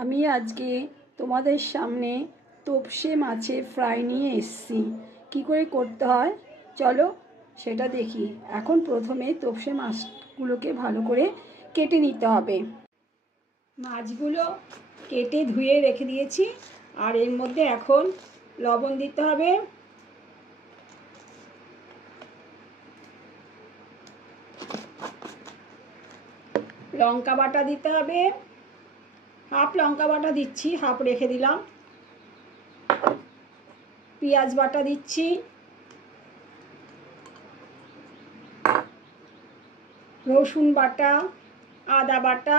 আমি আজকে তোমাদের সামনে তোপসে মাছের ফ্রাই নিয়ে এসেছি। কী করে করতে হয় চলো সেটা দেখি। এখন প্রথমে তোপসে মাছগুলোকে ভালো করে কেটে নিতে হবে। মাছগুলো কেটে ধুয়ে রেখে দিয়েছি, আর এর মধ্যে এখন লবণ দিতে হবে, লঙ্কা বাটা দিতে হবে, হাফ লঙ্কা বাটা দিচ্ছি, হাফ রেখে দিলাম, পেঁয়াজ বাটা দিচ্ছি, রসুন বাটা, আদা বাটা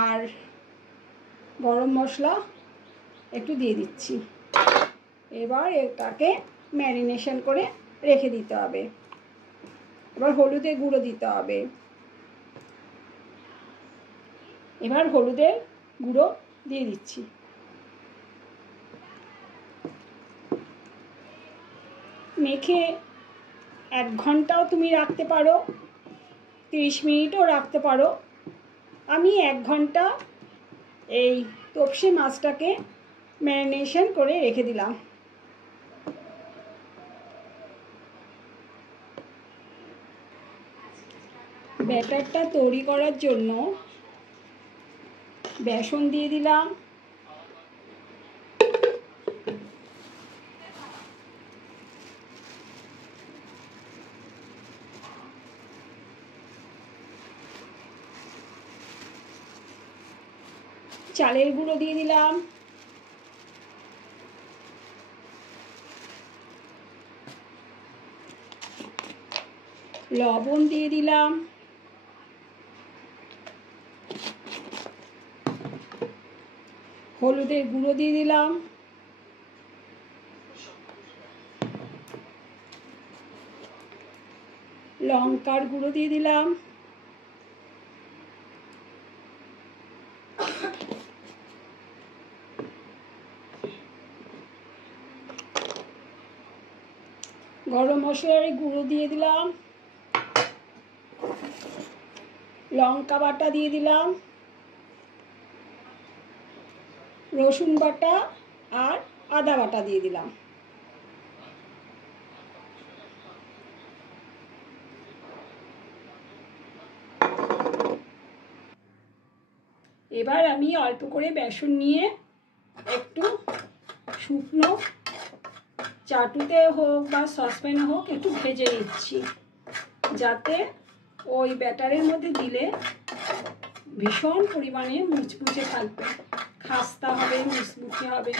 আর গরম মশলা একটু দিয়ে দিচ্ছি। এবার এটাকে ম্যারিনেশন করে রেখে দিতে হবে। এবার হলুদের গুঁড়ো দিতে হবে। এবার হলুদের গুঁড়ো দিয়ে দিচ্ছি। মেখে 1 ঘন্টাও তুমি রাখতে পারো, 30 মিনিটও রাখতে পারো। আমি 1 ঘন্টা এই তোপসে মাছটাকে ম্যারিনেশন করে রেখে দিলাম। ব্যাটারটা তৈরি করার জন্য বেসন দিয়ে দিলাম, চালের গুঁড়ো দিয়ে দিলাম, লবণ দিয়ে দিলাম, হলুদের গুঁড়ো দিয়ে দিলাম, লঙ্কার গুঁড়ো দিয়ে দিলাম, গরম মশলার গুঁড়ো দিয়ে দিলাম, লঙ্কা বাটা দিয়ে দিলাম, রসুন বাটা আর আদা বাটা দিয়ে দিলাম। এবার আমি অল্প করে বেসন নিয়ে একটু শুকনো চাটুতে হোক বা সসপ্যানে হোক একটু ভেজে নিচ্ছি, যাতে ওই ব্যাটারের মধ্যে দিলে ভীষণ পরিমাণে মুচমুচে থাকবে, খাস্তা হবে, মুচমুচে হবে,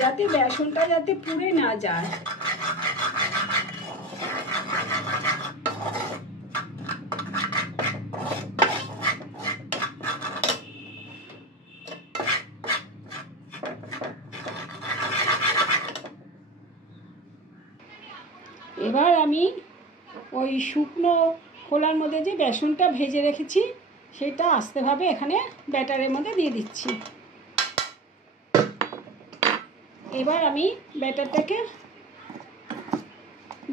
যাতে বেসনটা যাতে পুড়ে না যায়। এবার আমি ওই শুকনো খোলার মধ্যে যে বেসনটা ভেজে রেখেছি সেটা আস্তেভাবে এখানে ব্যাটারের মধ্যে দিয়ে দিচ্ছি। এবার আমি ব্যাটারটাকে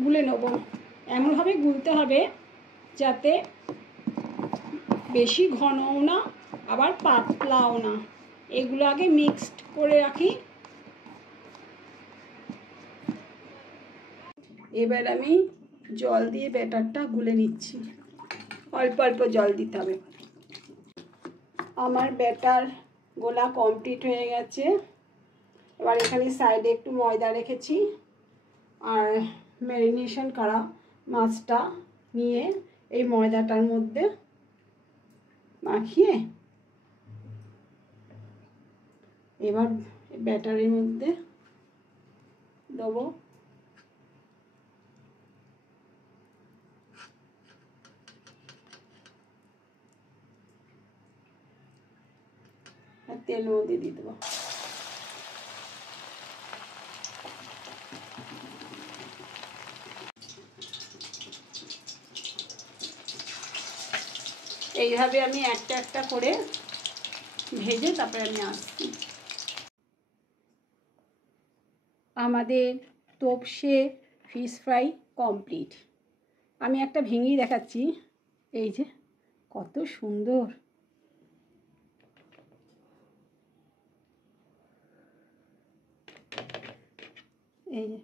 গুলে নেব। এমনভাবে গুলতে হবে যাতে বেশি ঘনও না আবার পাতলাও না। এগুলো আগে মিক্সড করে রাখি। এবার আমি জল দিয়ে ব্যাটারটা গুলে নিচ্ছি, অল্প অল্প জল দিতে হবে। আমার ব্যাটার গোলা কমপ্লিট হয়ে গেছে। এবার এখানে সাইডে একটু ময়দা রেখেছি, আর ম্যারিনেশন করা মাছটা নিয়ে এই ময়দাটার মধ্যে মাখিয়ে এবার ব্যাটারের মধ্যে দেবো। আর তেল মধ্যে দিয়ে দেবো। এইভাবে আমি একটা একটা করে ভেজে তারপরে আমি আসছি। আমাদের তোপসে ফিশ ফ্রাই কমপ্লিট। আমি একটা ভেঙেই দেখাচ্ছি, এই যে কত সুন্দর। এই যে